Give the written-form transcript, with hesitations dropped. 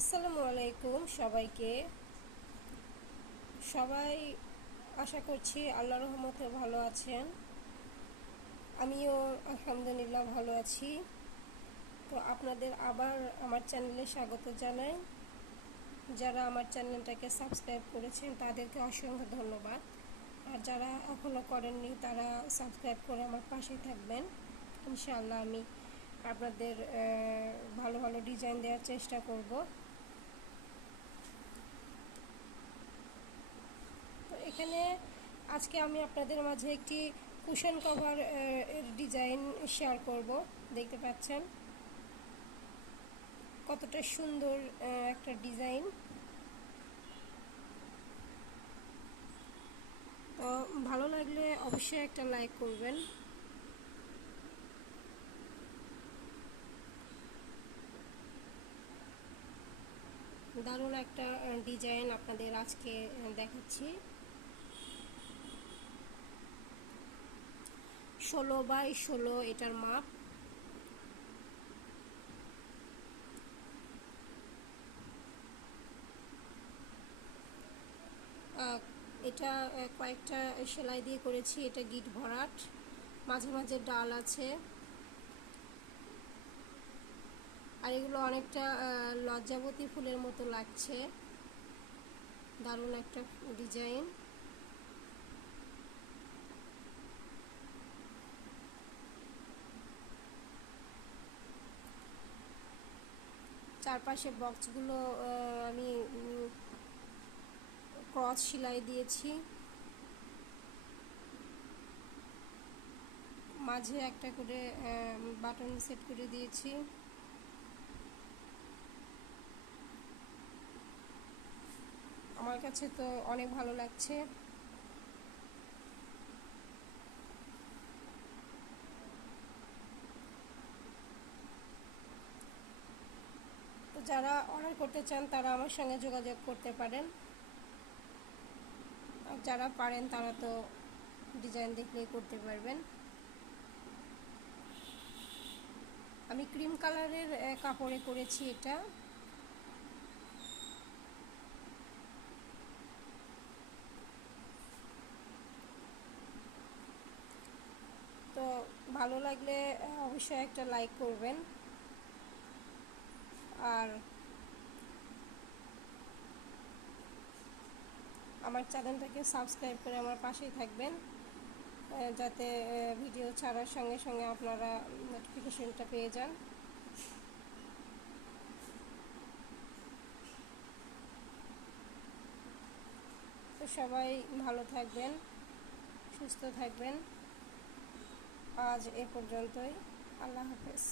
আসসালামু আলাইকুম সবাইকে। সবাই আশা করছি আল্লাহর রহমতে ভালো আছেন। আমিও আলহামদুলিল্লাহ ভালো আছি। তো আপনাদের আবার আমার চ্যানেলে স্বাগত জানাই। যারা আমার চ্যানেলটাকে সাবস্ক্রাইব করেছেন তাদেরকে অসংখ্য ধন্যবাদ। আর যারা এখনও করেননি তারা সাবস্ক্রাইব করে আমার পাশে থাকবেন। ইনশাআল্লাহ আমি আপনাদের ভালো ভালো ডিজাইন দেওয়ার চেষ্টা করব। তো এখানে আজকে আমি আপনাদের মাঝে একটি কুশন কভার এর ডিজাইন শেয়ার করব। দেখতে পাচ্ছেন কতটা সুন্দর একটা ডিজাইন। তো ভালো লাগলে অবশ্যই একটা লাইক করবেন। দারুণ একটা ডিজাইন আপনাদের আজকে দেখাচ্ছি। 16x16 এটার মাপ। এটা কয়েকটা সেলাই দিয়ে করেছি। এটা গিট ভরাট, মাঝে মাঝে ডাল আছে। আর এগুলো অনেকটা লজ্জাবতী ফুলের মতো লাগছে। দারুণ একটা ডিজাইন। চারপাশে বক্সগুলো আমি ক্রস সেলাই দিয়েছি। মাঝে একটা করে বাটন সেট করে দিয়েছি। আমার কাছে তো অনেক ভালো লাগছে। তো যারা অর্ডার করতে চান তারা আমার সঙ্গে যোগাযোগ করতে পারেন। আর যারা পারেন তারা তো ডিজাইন দেখলেই করতে পারবেন। আমি ক্রিম কালারের কাপড়ে করেছি এটা। তো ভালো লাগলে অবশ্যই একটা লাইক করবেন। আর আমার চ্যানেলটাকে সাবস্ক্রাইব করে আমার পাশেই থাকবেন, যাতে ভিডিও ছাড়ার সঙ্গে সঙ্গে আপনারা নোটিফিকেশনটা পেয়ে যান। তো সবাই ভালো থাকবেন, সুস্থ থাকবেন। আজ এ পর্যন্তই। আল্লাহ হাফেজ।